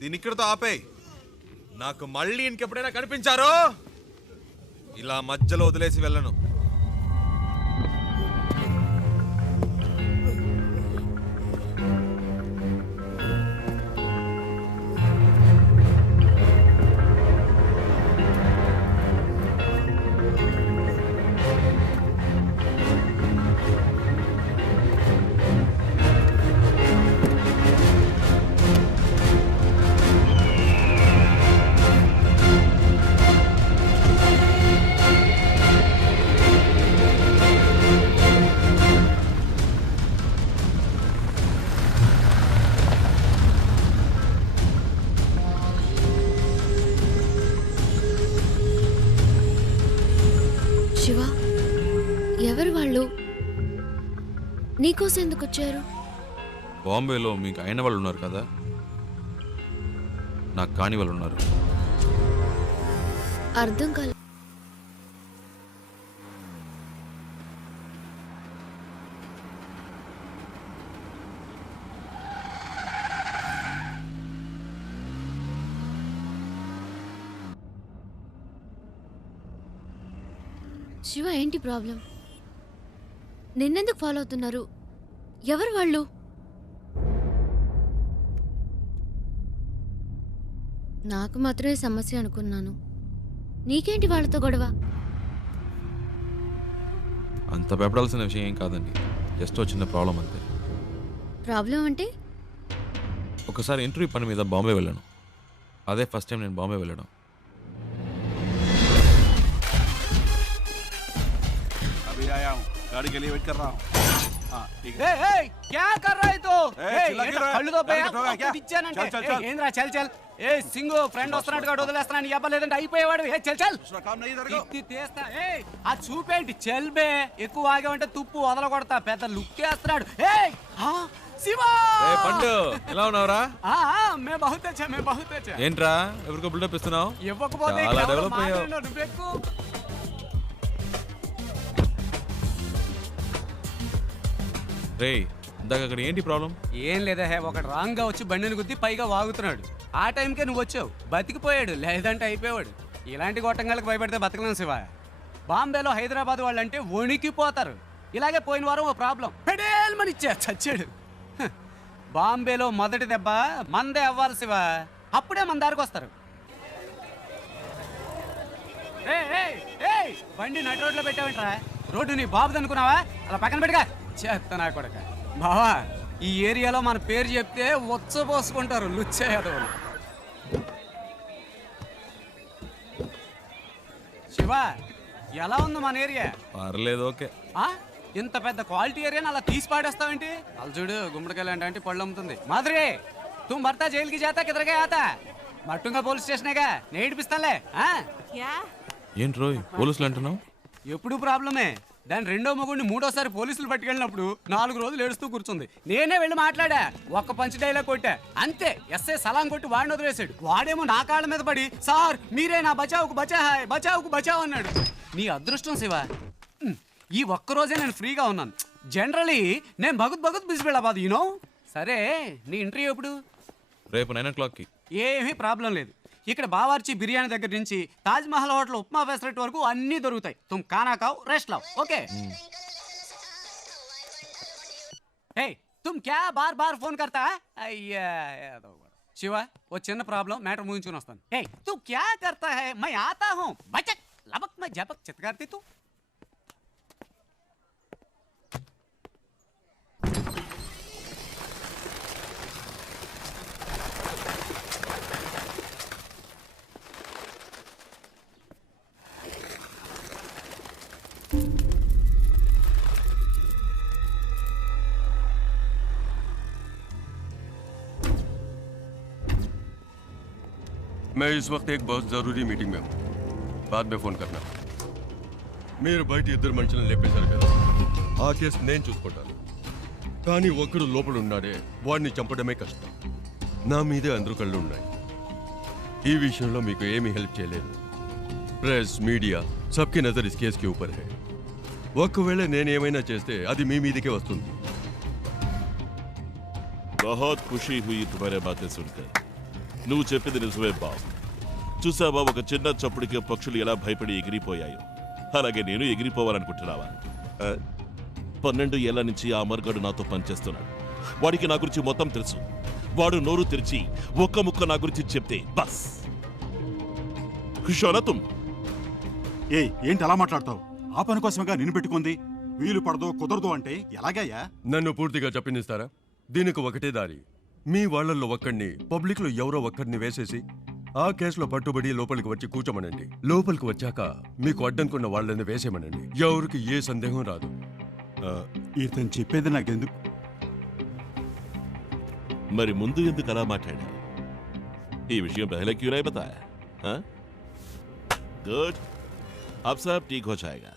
దీని ఇక్కడితో ఆపేయ్. నాకు మళ్ళీ ఇంకెప్పుడైనా కనిపించారో ఇలా మధ్యలో వదిలేసి వెళ్ళను. శివ, ఎవరు వాళ్ళు? నీకోసం ఎందుకు వచ్చారు? బాంబేలో మీకు అయిన వాళ్ళు ఉన్నారు కదా, నాకు కాని వాళ్ళు ఉన్నారు. అర్థం కాలే. శివ, ఏంటి ప్రాబ్లం? నిన్నెందుకు ఫాలో అవుతున్నారు? ఎవరు వాళ్ళు? నాకు మాత్రమే సమస్య అనుకున్నాను. నీకేంటి వాళ్ళతో గొడవ? అంత భయపడాల్సిన విషయం ఏం కాదండి, జస్ట్ చిన్న ప్రాబ్లం అంతే. ప్రాబ్లం అంటే? ఒకసారి ఇంటర్వ్యూ పని మీద బాంబే వెళ్ళాను. అదే ఫస్ట్ టైం నేను బాంబే వెళ్ళడం. आया हूँ, गाड़ी के लिए वेट कर रहा हूँ। हाँ ठीक है। क्या कर रहा है तो? కళ్ళు ఏంద్రా చల్ చల్. ఏ సింగు ఫ్రెండ్ వస్తున్నట్టుగా వదిలేస్తున్నాను. ఇవ్వలేదంటే అయిపోయేవాడు. ఏ చల్ చల్ తీస్తా. ఆ చూపేంటి చల్ బే. ఎక్కువ ఆగామంటే తుప్పు వదల కొడతా. పెద్ద లుక్ వేస్తున్నాడు. శివా పండు, ఎలా ఉన్నావురా? మే బహుత్ అచ్చా, మే బహుత్ అచ్చా. ఏంట్రా ఎవరికో బిల్డప్ ఇస్తున్నావు? ఇవ్వకపోతే చాలా డెవలప్ అయ్యావు. నువ్వెక్కు. రే, ఇందాక అక్కడ ఏంటి ప్రాబ్లం? ఏం లేదా, ఒకటి రాంగ్ గా వచ్చి బండిని గుద్ది పైగా వాగుతున్నాడు. ఆ టైంకే నువ్వు వచ్చావు, బతికిపోయాడు. లేదంటే అయిపోయాడు. ఇలాంటి గొట్టంగాలకు భయపడితే బతకలేం శివ. బాంబేలో హైదరాబాద్ వాళ్ళంటే వణికిపోతారు. ఇలాగే పోయిన వారం ఓ ప్రాబ్లం పెడేల్మనిచ్చా చచ్చాడు. బాంబేలో మొదటి దెబ్బ మందే అవ్వాలి శివ, అప్పుడే మన దారికి వస్తారు. బండి నడి రోడ్లో పెట్టావంటరా? రోడ్డు నీ బాబుది అనుకున్నావా? అలా పక్కన పెట్టుగా చేస్తా కొడక. బావా, ఈ ఏరియాలో మన పేరు చెప్తే వచ్చపోసుకుంటారు లుచ్చే యాదవులు. శివ, ఎలా ఉంది మన ఏరియా? పర్లేదు, ఓకే. ఇంత పెద్ద క్వాలిటీ ఏరియాని అలా తీసి పాడేస్తావేంటి? అలా చూడు, గుమ్మడికాయలు అంటే పళ్ళు అమ్ముతుంది. మాధురి, తుమ్ భర్తా జైలుకి జాతా కిదరగా ఆతా? మట్టుంగా పోలీస్ స్టేషనేగా, నేను ఏడిపిస్తానులే. ఏంటి రోయ్ పోలీసులు అంటున్నావు? ఎప్పుడు ప్రాబ్లమే. దాని రెండో మొగుడిని మూడోసారి పోలీసులు పట్టుకెళ్ళినప్పుడు 4 రోజులు ఏడుస్తూ కూర్చుంది. నేనే వెళ్ళి మాట్లాడా, ఒక్క పంచ్ డైలాగ్ కొట్టా అంతే. ఎస్ఐ సలాం కొట్టి వాడిని వదిలేశాడు. వాడేమో నా కాళ్ళ మీద పడి, సార్ మీరే నా బచావుకు బచాహాయ్, బచావుకు బచావ్ అన్నాడు. నీ అదృష్టం శివ, ఈ ఒక్కరోజే నేను ఫ్రీగా ఉన్నాను. జనరలీ నేను భగత్ బిజీ వెళ్ళబాదు యూనో. సరే, నీ ఇంటర్వ్యూ ఎప్పుడు? రేపు 9 o'clockకి. ఏమీ ప్రాబ్లం లేదు. ఇక్కడ బావార్చి బిర్యానీ దగ్గర నుంచి తాజ్ మహల్ హోటల్ ఉప్మా ఫెసరెట్ వరకు అన్నీ దొరుకుతాయి. తుమ్ ఖానా ఖావ్, రెస్ట్ లవ్, ఓకే? హే, తుమ్ క్యా బార్ బార్ ఫోన్ కర్తా? అయ్యా శివ, ఓ చిన్న ప్రాబ్లం, మ్యాటర్ ముగించుకుని వస్తాను. హే, తు క్యా కర్తా హై? మై ఆతా హూ, బచక్ లబక్ మై జబక్ చిత్కార్తి తు. मैं इस वक्त एक बहुत ज़रूरी मीटिंग में हूँ, बाद में फ़ोन करना. మీరు బయట ఇద్దరు మనుషులను లేపేశారు కదా, ఆ కేసు నేను చూసుకుంటాను. కానీ ఒక్కడు లోపల ఉన్నాడే, వాడిని చంపడమే కష్టం. నా మీదే అందరూ కళ్ళు ఉన్నాయి. ఈ విషయంలో మీకు ఏమీ హెల్ప్ చేయలేదు. Press, media సబ్కి Nazar is case కి ऊपर है. ఒకవేళ నేను ఏమైనా చేస్తే అది మీ మీదకే వస్తుంది. बहुत खुशी हुई तुम्हारे बातें सुनकर. నువ్వు చెప్పింది నిజమే బాబు. చూసావా ఒక చిన్న చప్పుడికి పక్షులు ఎలా భయపడి ఎగిరిపోయాయో, అలాగే నేను ఎగిరిపోవాలనుకుంటున్నావా? 12 ఏళ్ల నుంచి ఆ మర్గాడు నాతో పనిచేస్తున్నాడు. వాడికి నా గురించి మొత్తం తెలుసు. వాడు నోరు తెరిచి ఒక్క ముక్క నా గురించి చెప్తే బస్ ఖుషోనతుం. ఏంటి అలా మాట్లాడతావు? ఆ పని కోసమేగా నిన్ను పెట్టుకుంది. వీలు పడదో కుదరదు అంటే ఎలాగయ్యా? నన్ను పూర్తిగా చెప్పనిస్తారా? దీనికి ఒకటే దారి. మీ వాళ్ళల్లో ఒక్కడిని పబ్లిక్లో ఎవరో ఒక్కడిని వేసేసి ఆ కేసులో పట్టుబడి లోపలికి వచ్చి కూర్చోమనండి. లోపలికి వచ్చాక మీకు అడ్డంకున్న వాళ్ళని వేసేమనండి. ఎవరికి ఏ సందేహం రాదు. ఇతను చెప్పేది నాకెందుకు? మరి ముందు ఎందుకు అలా మాట్లాడా? ఈ విషయం పहले क्यों नहीं बताया? हाँ? गुड, अब सब ठीक हो जाएगा.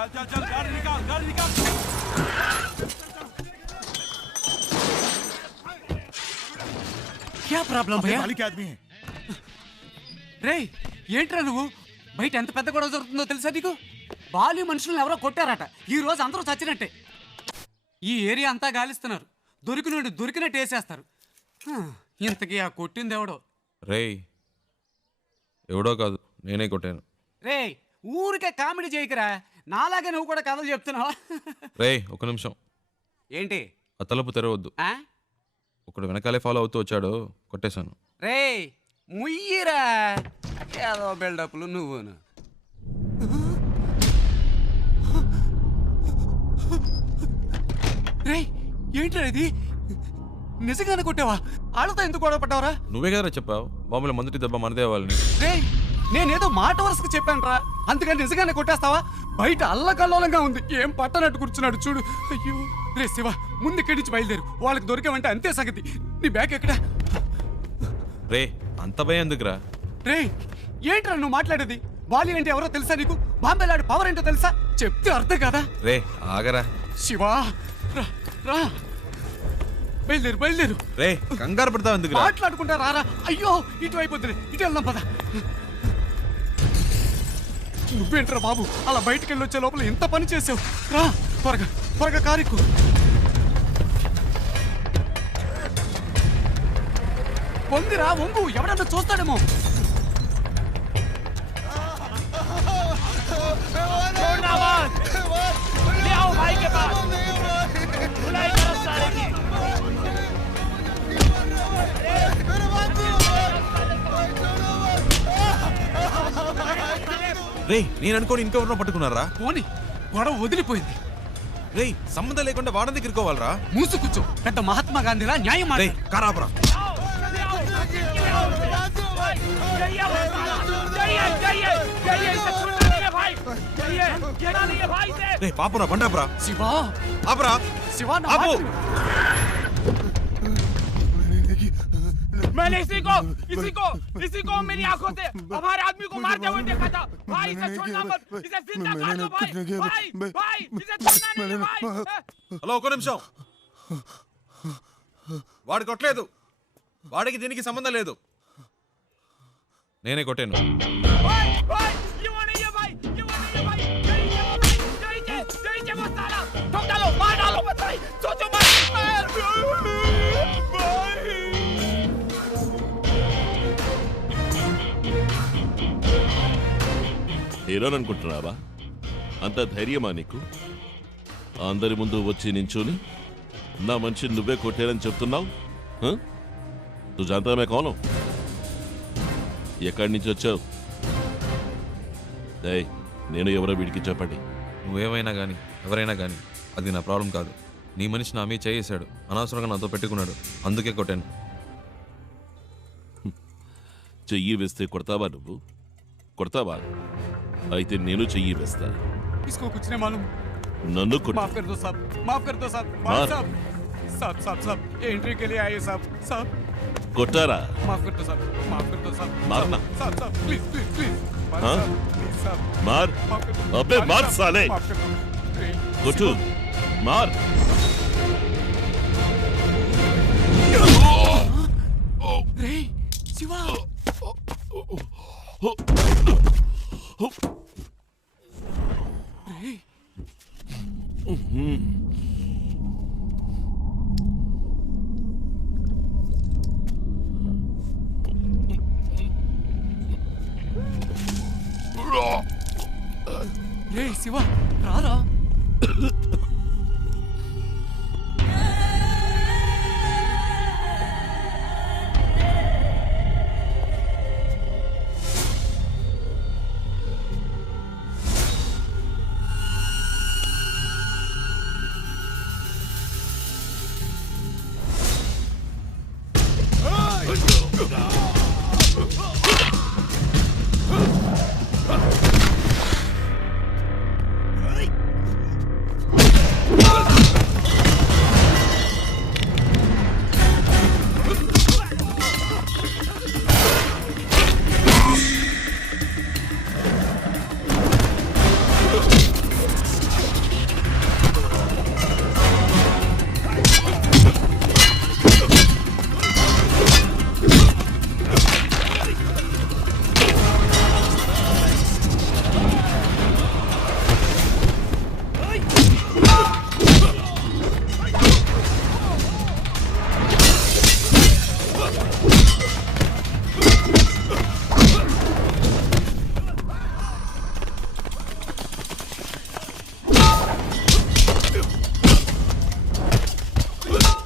चल चल चल चल चल चल गाड़ी निकाल क्या प्रॉब्लम भैया? मालिक आदमी है. రేయ్ ఏంట్రా నువ్వు? బయట ఎంత పెద్ద గొడవ జరుగుతుందో తెలుసా నీకు? బాలి మనుషులను ఎవరో కొట్టారట. ఈ రోజు అందరూ చచ్చినట్టే. ఈ ఏరియా అంతా గాలిస్తున్నారు. దొరికినట్టు వేసేస్తారు. ఇంతకీ ఆ కొట్టింది ఎవడో? రేయ్ ఎవడో కాదు, నేనే కొట్టాను. రేయ్ ఊరికే కామెడీ చేయకురా. నాలాగే నువ్వు కూడా కథలు చెప్తున్నావా? రేయ్ ఒక నిమిషం. ఏంటి? ఆ తలుపు తెరవద్దు. ఆ? ఒకడు వెనకాలే ఫాలో అవుతూ వచ్చాడు, కొట్టేశాను. రేయ్ ముయ్యిరా. ఏదో బిల్డప్లు నువ్వును. రేయ్ ఏంట్రా ఇది? నిజంగానే కొట్టావా? వాళ్ళతో ఎందుకు గొడవ పడ్డావరా? నువ్వే కదరా చెప్పావు బాంబులో మొదటి దెబ్బ మనదే అవ్వాలని. రేయ్ నేనేదో మాట వరుసకు చెప్పాను రా, అందుకని నిజంగానే కొట్టేస్తావా? బయట అల్లకల్లోలంగా ఉంది. ఏం పట్టనట్టు కూర్చున్నాడు చూడు. అయ్యో రే శివ, ముందు ఇక్కడి నుంచి బయలుదేరు. వాళ్ళకి దొరికామంటే అంతే సంగతి. నీ బ్యాగ్ ఎక్కడా? రే అంత భయం ఎందుకురా? రేయ్ ఏంట్రా నువ్వు మాట్లాడేది? బాలి అంటే ఎవరో తెలుసా నీకు? బాంబేలాడు పవర్ ఏంటో తెలుసా? చెప్తే అర్థం కదా. రే ఆగరా శివా, రా రా, బయలుదేరు. రే కంగారు పడతావు ఎందుకురా? మాట్లాడుకుంటా రారా. అయ్యో ఇటు అయిపోతుంది, ఇటు వెళ్దాం పద. నువ్వేంట్రా బాబు అలా బయటికి వెళ్ళి వచ్చే లోపల ఎంత పని చేసావు? రా త్వరగా కారెక్కు. వందిరా వంగు, ఎవడన్నా చూస్తాడేమో. छोड़ना मत, ले आओ भाई के पास बुलाई करो सारे की రే నేను అనుకోని ఇంకెవరినో పట్టుకున్నారా? పోనీ గొడవ వదిలిపోయింది. రే సంబంధం లేకుండా వాడని దగ్గరికి పోవాలరా? మూసు కూర్చో, పెద్ద మహాత్మా గాంధీలా న్యాయం రే మాట్లాడు. కారాపరా. రే పాపురా బండాపురా. శివ ఆపరా శివ నా ఆపు. మాట విను. मैंने इसी को मेरी आंखों से हमारे आदमी को मारते हुए देखा था। भाई इसे छोड़ना मत, इसे जिंदा काट दो भाई, भाई इसे छोड़ना नहीं भाई। హలో ఒక్క నిమిషం. వాడు కొట్టలేదు. వాడికి దీనికి సంబంధం లేదు. నేనే కొట్టాను. भाई ये वो नहीं है भाई, ये वो नहीं है भाई, यही वो साला ठोक डालो, मार डालो मत भाई, सोचो मत भाई। హీరోననుకుంటున్నావా? అంత ధైర్యమా నీకు? అందరి ముందు వచ్చి నించుని నా మనిషిని నువ్వే కొట్టారని చెప్తున్నావు? నువ్వు జాంతా కోను? ఎక్కడి నుంచి వచ్చావు? ఏయ్, నేను ఎవరో వీడికి చెప్పండి. నువ్వేమైనా కానీ ఎవరైనా కానీ అది నా ప్రాబ్లం కాదు. నీ మనిషి నా మీద చేసాడు, అనవసరంగా నాతో పెట్టుకున్నాడు, అందుకే కొట్టాను. చెయ్యి వేస్తే కొడతావా? నువ్వు కొడతావా? అయితే నేను చెయ్యి వేస్తా. इसको कुछ नहीं मालूम. నన్ను కొట్టు. माफ कर दो साहब, माफ कर दो साहब. मार. साहब एंट्री के लिए आए साहब. కొట్టారా? माफ कर दो साहब, माफ कर दो साहब. मारना. साहब प्लीज हाँ? साहब मार. माफ कर दो. अबे मार साले. माफ कर दो. కొట్టు. మార్. రే శివ రే రే శివ రారా.